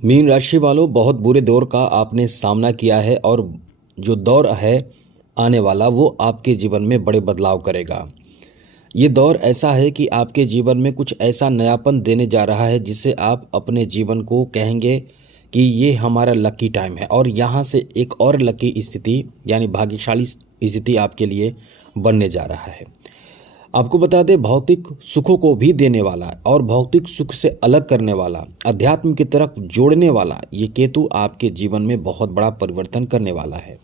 Mean राशि वालों, बहुत बुरे दौर का आपने सामना किया है और जो दौर है आने वाला वो आपके जीवन में बड़े बदलाव करेगा। ये दौर ऐसा है कि आपके जीवन में कुछ ऐसा नयापन देने जा रहा है जिससे आप अपने जीवन को कहेंगे कि ये हमारा लकी टाइम है और यहाँ से एक और लकी स्थिति यानी भाग्यशाली स्थिति आपके लिए बनने जा रहा है। आपको बता दें, भौतिक सुखों को भी देने वाला और भौतिक सुख से अलग करने वाला, अध्यात्म की तरफ जोड़ने वाला ये केतु आपके जीवन में बहुत बड़ा परिवर्तन करने वाला है।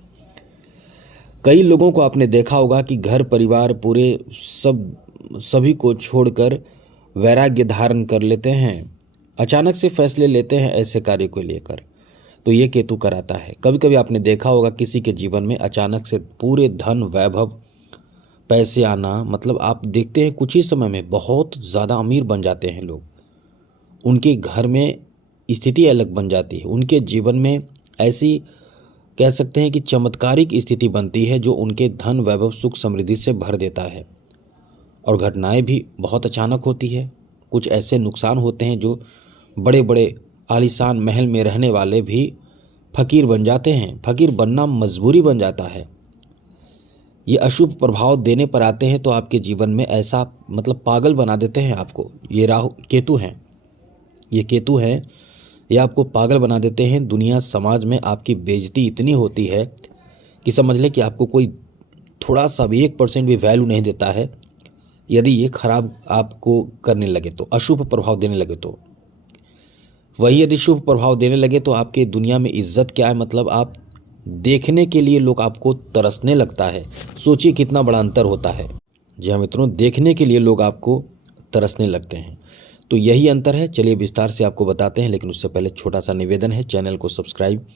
कई लोगों को आपने देखा होगा कि घर परिवार पूरे सभी को छोड़कर वैराग्य धारण कर लेते हैं, अचानक से फैसले लेते हैं ऐसे कार्य को लेकर, तो ये केतु कराता है। कभी कभी आपने देखा होगा किसी के जीवन में अचानक से पूरे धन वैभव पैसे आना, मतलब आप देखते हैं कुछ ही समय में बहुत ज़्यादा अमीर बन जाते हैं लोग। उनके घर में स्थिति अलग बन जाती है, उनके जीवन में ऐसी कह सकते हैं कि चमत्कारिक स्थिति बनती है जो उनके धन वैभव सुख समृद्धि से भर देता है। और घटनाएं भी बहुत अचानक होती है। कुछ ऐसे नुकसान होते हैं जो बड़े बड़े आलीशान महल में रहने वाले भी फकीर बन जाते हैं। फकीर बनना मजबूरी बन जाता है। ये अशुभ प्रभाव देने पर आते हैं तो आपके जीवन में ऐसा मतलब पागल बना देते हैं आपको। ये राहु केतु हैं, ये केतु हैं, ये आपको पागल बना देते हैं। दुनिया समाज में आपकी बेइज्जती इतनी होती है कि समझ लें कि आपको कोई थोड़ा सा भी 1% भी वैल्यू नहीं देता है यदि ये खराब आपको करने लगे तो, अशुभ प्रभाव देने लगे तो। वही यदि शुभ प्रभाव देने लगे तो आपके दुनिया में इज्जत क्या है, मतलब आप देखने के लिए लोग आपको तरसने लगता है। सोचिए कितना बड़ा अंतर होता है। जी हाँ मित्रों, देखने के लिए लोग आपको तरसने लगते हैं। तो यही अंतर है। चलिए विस्तार से आपको बताते हैं, लेकिन उससे पहले छोटा सा निवेदन है, चैनल को सब्सक्राइब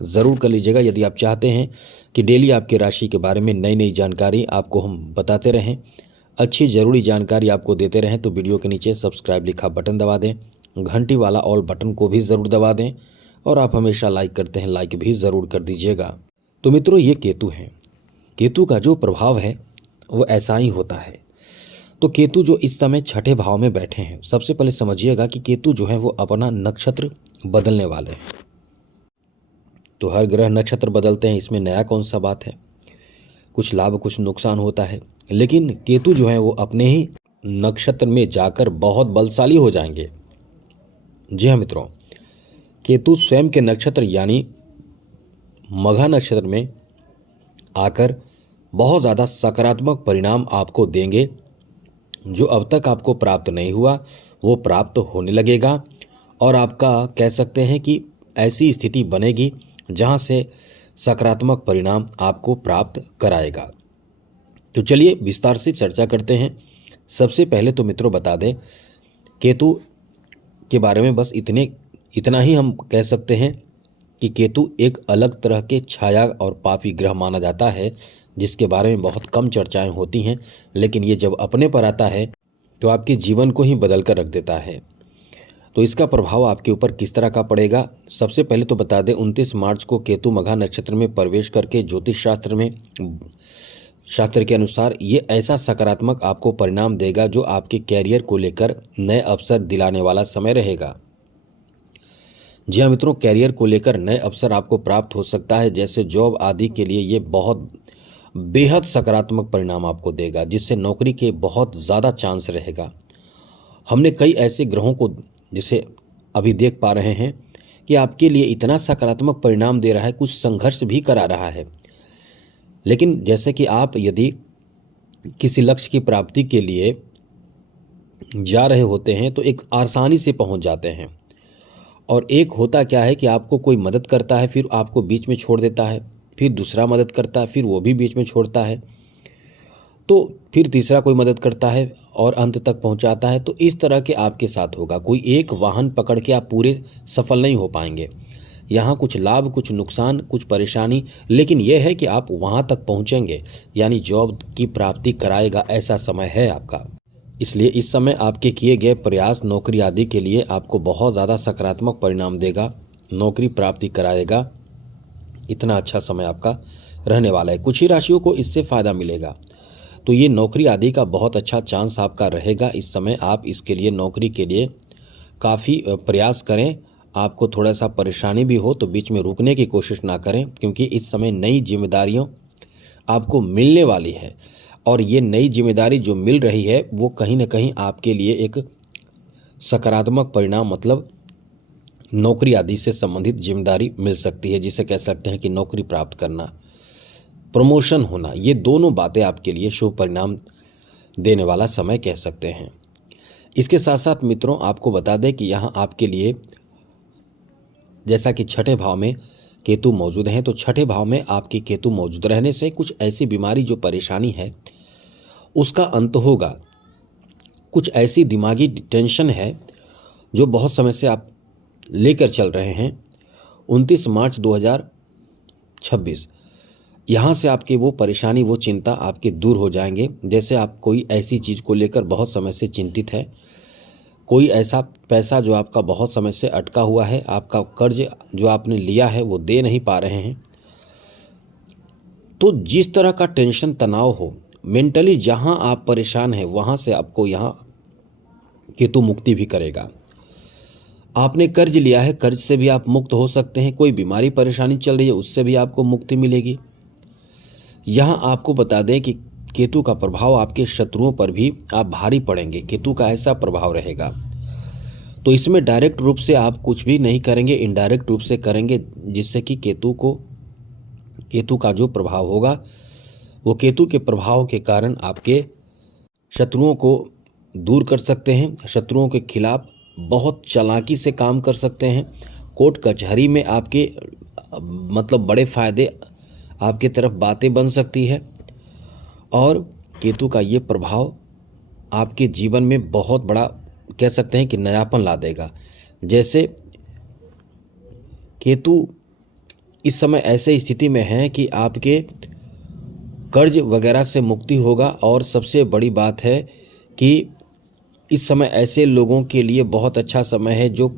ज़रूर कर लीजिएगा यदि आप चाहते हैं कि डेली आपके राशि के बारे में नई नई जानकारी आपको हम बताते रहें, अच्छी ज़रूरी जानकारी आपको देते रहें। तो वीडियो के नीचे सब्सक्राइब लिखा बटन दबा दें, घंटी वाला ऑल बटन को भी ज़रूर दबा दें, और आप हमेशा लाइक करते हैं, लाइक भी ज़रूर कर दीजिएगा। तो मित्रों, ये केतु हैं। केतु का जो प्रभाव है वो ऐसा ही होता है। तो केतु जो इस समय छठे भाव में बैठे हैं, सबसे पहले समझिएगा कि केतु जो है वो अपना नक्षत्र बदलने वाले हैं। तो हर ग्रह नक्षत्र बदलते हैं, इसमें नया कौन सा बात है। कुछ लाभ कुछ नुकसान होता है, लेकिन केतु जो है वो अपने ही नक्षत्र में जाकर बहुत बलशाली हो जाएंगे। जी हाँ मित्रों, केतु स्वयं के नक्षत्र यानी मघा नक्षत्र में आकर बहुत ज़्यादा सकारात्मक परिणाम आपको देंगे। जो अब तक आपको प्राप्त नहीं हुआ वो प्राप्त होने लगेगा, और आपका कह सकते हैं कि ऐसी स्थिति बनेगी जहां से सकारात्मक परिणाम आपको प्राप्त कराएगा। तो चलिए विस्तार से चर्चा करते हैं। सबसे पहले तो मित्रों बता दें, केतु के बारे में बस इतना ही हम कह सकते हैं कि केतु एक अलग तरह के छाया और पापी ग्रह माना जाता है, जिसके बारे में बहुत कम चर्चाएं होती हैं, लेकिन ये जब अपने पर आता है तो आपके जीवन को ही बदल कर रख देता है। तो इसका प्रभाव आपके ऊपर किस तरह का पड़ेगा, सबसे पहले तो बता दें 29 मार्च को केतु मघा नक्षत्र में प्रवेश करके ज्योतिष शास्त्र के अनुसार ये ऐसा सकारात्मक आपको परिणाम देगा जो आपके कैरियर को लेकर नए अवसर दिलाने वाला समय रहेगा। जी हाँ मित्रों, कैरियर को लेकर नए अवसर आपको प्राप्त हो सकता है, जैसे जॉब आदि के लिए ये बहुत बेहद सकारात्मक परिणाम आपको देगा, जिससे नौकरी के बहुत ज़्यादा चांस रहेगा। हमने कई ऐसे ग्रहों को जिसे अभी देख पा रहे हैं कि आपके लिए इतना सकारात्मक परिणाम दे रहा है, कुछ संघर्ष भी करा रहा है, लेकिन जैसे कि आप यदि किसी लक्ष्य की प्राप्ति के लिए जा रहे होते हैं तो एक आसानी से पहुंच जाते हैं, और एक होता क्या है कि आपको कोई मदद करता है, फिर आपको बीच में छोड़ देता है, फिर दूसरा मदद करता है, फिर वो भी बीच में छोड़ता है, तो फिर तीसरा कोई मदद करता है और अंत तक पहुंचाता है। तो इस तरह के आपके साथ होगा। कोई एक वाहन पकड़ के आप पूरे सफल नहीं हो पाएंगे। यहाँ कुछ लाभ कुछ नुकसान कुछ परेशानी, लेकिन यह है कि आप वहाँ तक पहुँचेंगे, यानी जॉब की प्राप्ति कराएगा, ऐसा समय है आपका। इसलिए इस समय आपके किए गए प्रयास नौकरी आदि के लिए आपको बहुत ज़्यादा सकारात्मक परिणाम देगा, नौकरी प्राप्ति कराएगा। इतना अच्छा समय आपका रहने वाला है। कुछ ही राशियों को इससे फ़ायदा मिलेगा। तो ये नौकरी आदि का बहुत अच्छा चांस आपका रहेगा इस समय। आप इसके लिए नौकरी के लिए काफ़ी प्रयास करें आपको थोड़ा सा परेशानी भी हो तो बीच में रुकने की कोशिश ना करें, क्योंकि इस समय नई जिम्मेदारियों आपको मिलने वाली है और ये नई जिम्मेदारी जो मिल रही है वो कहीं ना कहीं आपके लिए एक सकारात्मक परिणाम, मतलब नौकरी आदि से संबंधित जिम्मेदारी मिल सकती है, जिसे कह सकते हैं कि नौकरी प्राप्त करना, प्रमोशन होना, ये दोनों बातें आपके लिए शुभ परिणाम देने वाला समय कह सकते हैं। इसके साथ साथ मित्रों आपको बता दें कि यहाँ आपके लिए जैसा कि छठे भाव में केतु मौजूद हैं, तो छठे भाव में आपके केतु मौजूद रहने से कुछ ऐसी बीमारी जो परेशानी है उसका अंत होगा। कुछ ऐसी दिमागी टेंशन है जो बहुत समय से आप लेकर चल रहे हैं, 29 मार्च 2026 यहाँ से आपकी वो परेशानी, वो चिंता आपके दूर हो जाएंगे। जैसे आप कोई ऐसी चीज़ को लेकर बहुत समय से चिंतित है, कोई ऐसा पैसा जो आपका बहुत समय से अटका हुआ है, आपका कर्ज जो आपने लिया है वो दे नहीं पा रहे हैं, तो जिस तरह का टेंशन तनाव हो, मेंटली जहां आप परेशान हैं वहां से आपको यहां केतु मुक्ति भी करेगा। आपने कर्ज लिया है, कर्ज से भी आप मुक्त हो सकते हैं। कोई बीमारी परेशानी चल रही है उससे भी आपको मुक्ति मिलेगी। यहां आपको बता दें कि केतु का प्रभाव आपके शत्रुओं पर भी आप भारी पड़ेंगे, केतु का ऐसा प्रभाव रहेगा। तो इसमें डायरेक्ट रूप से आप कुछ भी नहीं करेंगे, इनडायरेक्ट रूप से करेंगे, जिससे कि केतु का जो प्रभाव होगा वो केतु के प्रभाव के कारण आपके शत्रुओं को दूर कर सकते हैं, शत्रुओं के खिलाफ बहुत चालाकी से काम कर सकते हैं। कोर्ट कचहरी में आपके मतलब बड़े फायदे आपके तरफ बातें बन सकती है और केतु का ये प्रभाव आपके जीवन में बहुत बड़ा कह सकते हैं कि नयापन ला देगा। जैसे केतु इस समय ऐसे स्थिति में है कि आपके कर्ज वगैरह से मुक्ति होगा और सबसे बड़ी बात है कि इस समय ऐसे लोगों के लिए बहुत अच्छा समय है जो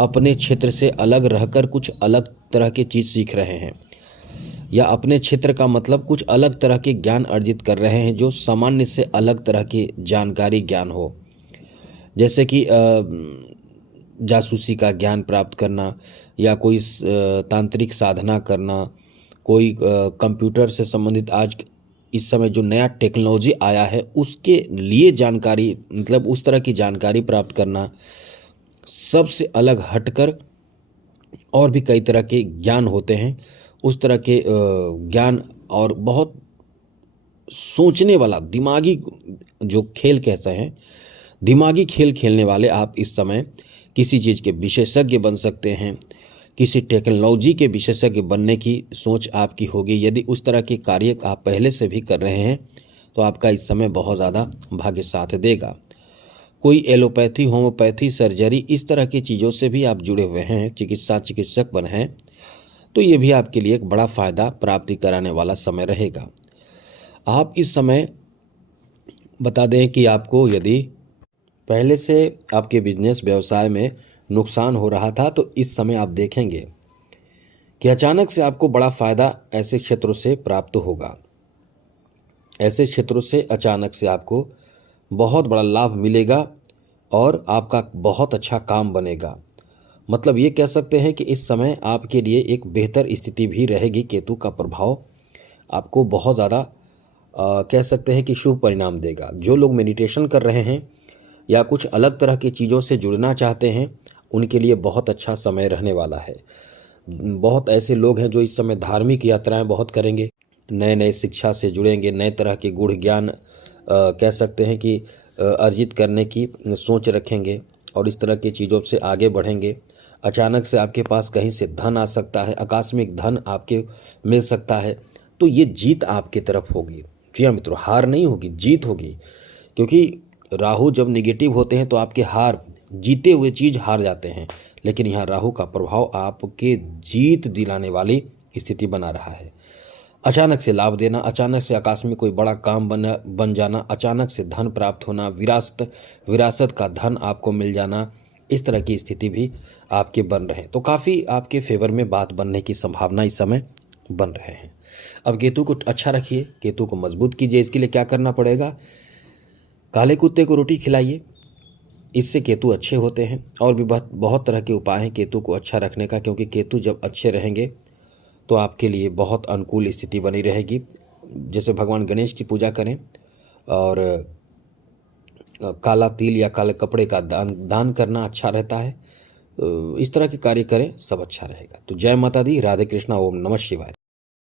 अपने क्षेत्र से अलग रहकर कुछ अलग तरह की चीज़ सीख रहे हैं, या अपने क्षेत्र का मतलब कुछ अलग तरह के ज्ञान अर्जित कर रहे हैं जो सामान्य से अलग तरह की जानकारी ज्ञान हो। जैसे कि जासूसी का ज्ञान प्राप्त करना, या कोई तांत्रिक साधना करना, कोई कंप्यूटर से संबंधित आज इस समय जो नया टेक्नोलॉजी आया है उसके लिए जानकारी, मतलब उस तरह की जानकारी प्राप्त करना, सबसे अलग हटकर और भी कई तरह के ज्ञान होते हैं, उस तरह के ज्ञान और बहुत सोचने वाला दिमागी जो खेल कहते हैं, दिमागी खेल खेलने वाले आप इस समय किसी चीज़ के विशेषज्ञ बन सकते हैं, किसी टेक्नोलॉजी के विशेषज्ञ बनने की सोच आपकी होगी। यदि उस तरह के कार्य आप पहले से भी कर रहे हैं तो आपका इस समय बहुत ज़्यादा भाग्य साथ देगा। कोई एलोपैथी, होम्योपैथी, सर्जरी, इस तरह की चीज़ों से भी आप जुड़े हुए हैं, चिकित्सक बने हैं, तो ये भी आपके लिए एक बड़ा फ़ायदा प्राप्ति कराने वाला समय रहेगा। आप इस समय बता दें कि आपको यदि पहले से आपके बिजनेस व्यवसाय में नुकसान हो रहा था तो इस समय आप देखेंगे कि अचानक से आपको बड़ा फ़ायदा ऐसे क्षेत्रों से प्राप्त होगा। ऐसे क्षेत्रों से अचानक से आपको बहुत बड़ा लाभ मिलेगा और आपका बहुत अच्छा काम बनेगा। मतलब ये कह सकते हैं कि इस समय आपके लिए एक बेहतर स्थिति भी रहेगी। केतु का प्रभाव आपको बहुत ज़्यादा कह सकते हैं कि शुभ परिणाम देगा। जो लोग मेडिटेशन कर रहे हैं या कुछ अलग तरह की चीज़ों से जुड़ना चाहते हैं उनके लिए बहुत अच्छा समय रहने वाला है। बहुत ऐसे लोग हैं जो इस समय धार्मिक यात्राएं बहुत करेंगे, नए नए शिक्षा से जुड़ेंगे, नए तरह के गुण ज्ञान कह सकते हैं कि अर्जित करने की सोच रखेंगे और इस तरह की चीज़ों से आगे बढ़ेंगे। अचानक से आपके पास कहीं से धन आ सकता है, आकस्मिक धन आपके मिल सकता है, तो ये जीत आपकी तरफ होगी। जी हाँ मित्रों, हार नहीं होगी, जीत होगी, क्योंकि राहु जब निगेटिव होते हैं तो आपके जीते हुए चीज़ हार जाते हैं, लेकिन यहाँ राहु का प्रभाव आपके जीत दिलाने वाली स्थिति बना रहा है। अचानक से लाभ देना, अचानक से आकस्मिक कोई बड़ा काम बन जाना, अचानक से धन प्राप्त होना, विरासत का धन आपको मिल जाना, इस तरह की स्थिति भी आपके बन रहे हैं। तो काफ़ी आपके फेवर में बात बनने की संभावना इस समय बन रहे हैं। अब केतु को अच्छा रखिए, केतु को मजबूत कीजिए। इसके लिए क्या करना पड़ेगा? काले कुत्ते को रोटी खिलाइए, इससे केतु अच्छे होते हैं। और भी बहुत बहुत तरह के उपाय हैं केतु को अच्छा रखने का, क्योंकि केतु जब अच्छे रहेंगे तो आपके लिए बहुत अनुकूल स्थिति बनी रहेगी। जैसे भगवान गणेश की पूजा करें और काला तिल या काले कपड़े का दान करना अच्छा रहता है। इस तरह के कार्य करें, सब अच्छा रहेगा। तो जय माता दी, राधे कृष्णा, ओम नमः शिवाय।